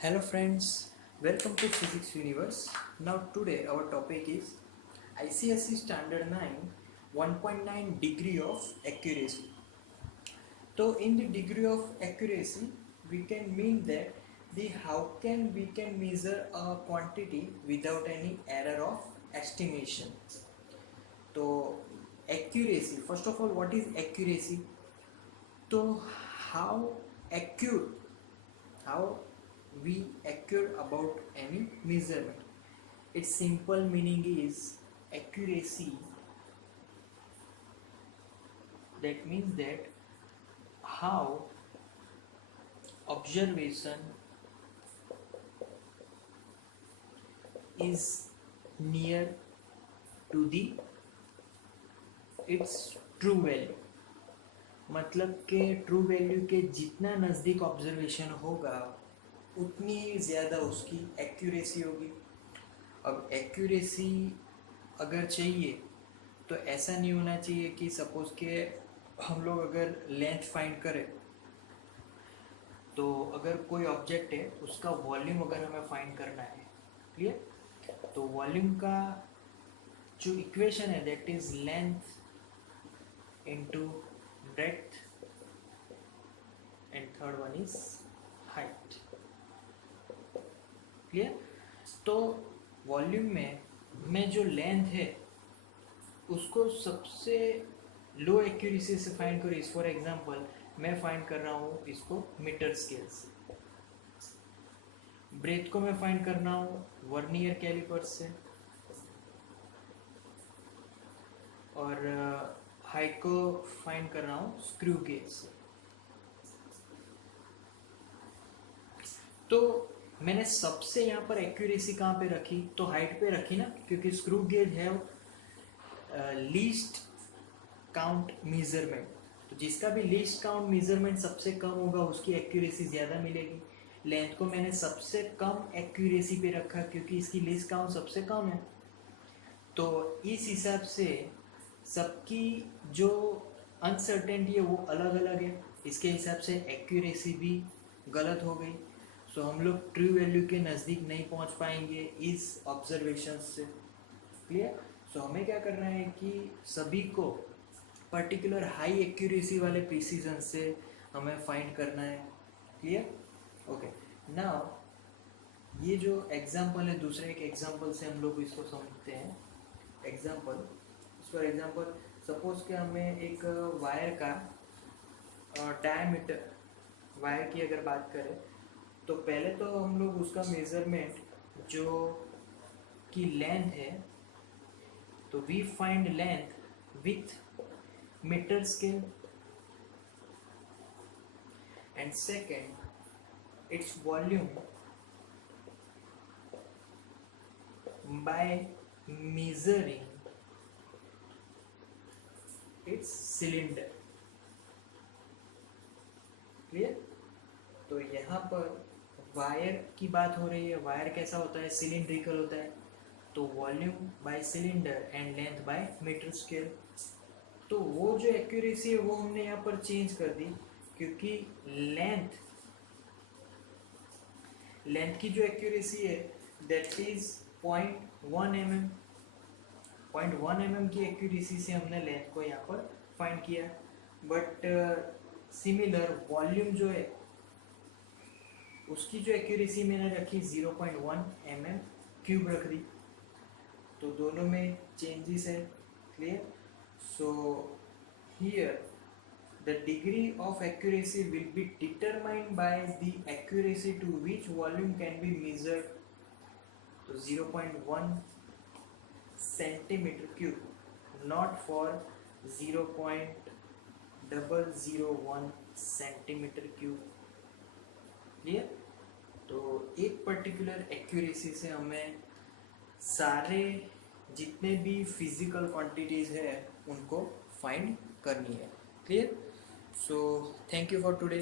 Hello friends, welcome to Physics Universe. Now today our topic is ICSE Standard 9 1.9 degree of accuracy. So in the degree of accuracy we can mean that the how can we can measure a quantity without any error of estimation. So accuracy, first of all, what is accuracy? So how accurate, how we accurate about any measurement. Its simple meaning is accuracy. That means that how observation is near to the its true value, मतलब कि true value के जितना नज़दीक observation होगा उतनी ज़्यादा उसकी accuracy होगी। अब एक्यूरेसी अगर चाहिए तो ऐसा नहीं होना चाहिए कि सपोज के हम लोग अगर लेंथ फाइंड करें तो अगर कोई ऑब्जेक्ट है उसका वॉल्यूम अगर हमें फाइंड करना है, क्लियर, तो वॉल्यूम का जो इक्वेशन है that is length into breadth and third one is height, clear. तो वॉल्यूम में जो लेंथ है उसको सबसे लो एक्यूरेसी से फाइंड करो। फॉर एग्जांपल मैं फाइंड कर रहा हूँ इसको मीटर स्केल से, ब्रेथ को मैं फाइंड कर रहा हूँ वर्नियर कैलिपर से, और हाइट को फाइंड कर रहा हूँ स्क्रू गेज से। तो मैंने सबसे यहाँ पर एक्यूरेसी कहाँ पे रखी, तो हाइट पे रखी ना, क्योंकि स्क्रू गेज है लीस्ट काउंट मेजरमेंट। तो जिसका भी लीस्ट काउंट मेजरमेंट सबसे कम होगा उसकी एक्यूरेसी ज़्यादा मिलेगी। लेंथ को मैंने सबसे कम एक्यूरेसी पे रखा क्योंकि इसकी लीस्ट काउंट सबसे कम है। तो इस हिसाब से सबकी जो अनसर्टेनिटी है वो अलग अलग है, इसके हिसाब से एक्यूरेसी भी गलत हो गई। सो हम लोग ट्रू वैल्यू के नज़दीक नहीं पहुंच पाएंगे इस ऑब्जर्वेशन से, क्लियर। सो हमें क्या करना है कि सभी को पर्टिकुलर हाई एक्यूरेसी वाले प्रिसीजन से हमें फाइंड करना है, क्लियर। ओके, नाउ ये जो एग्जांपल है दूसरे एक एग्जांपल से हम लोग इसको समझते हैं। एग्जांपल, फॉर एग्जांपल सपोज कि हमें एक वायर का डायमीटर, वायर की अगर बात करें तो पहले तो हम लोग उसका मेजरमेंट जो की लेंथ है तो we find length with metre scale, and second its volume by measuring its cylinder, clear. तो यहाँ पर वायर की बात हो रही है, वायर कैसा होता है, सिलिंड्रिकल होता है। तो volume by cylinder and length by metre scale. तो वो जो एक्यूरेसी है वो हमने यहाँ पर चेंज कर दी क्योंकि लेंथ की जो एक्यूरेसी है दैट इज 0.1 mm, 0.1 mm की एक्यूरेसी से हमने लेंथ को यहाँ पर फाइंड किया। बट सिमिलर वॉल्यूम जो है उसकी जो एक्यूरेसी मैंने रखी 0.1 mm क्यूब रख दी। तो दोनों में चेंजेस है, clear. So here the degree of accuracy will be determined by the accuracy to which volume can be measured. So 0.1 centimeter cube, not for 0.001 centimeter cube, clear. तो एक particular accuracy से हमें सारे जितने भी फिजिकल क्वांटिटीज है उनको find करनी है, clear. So thank you for today.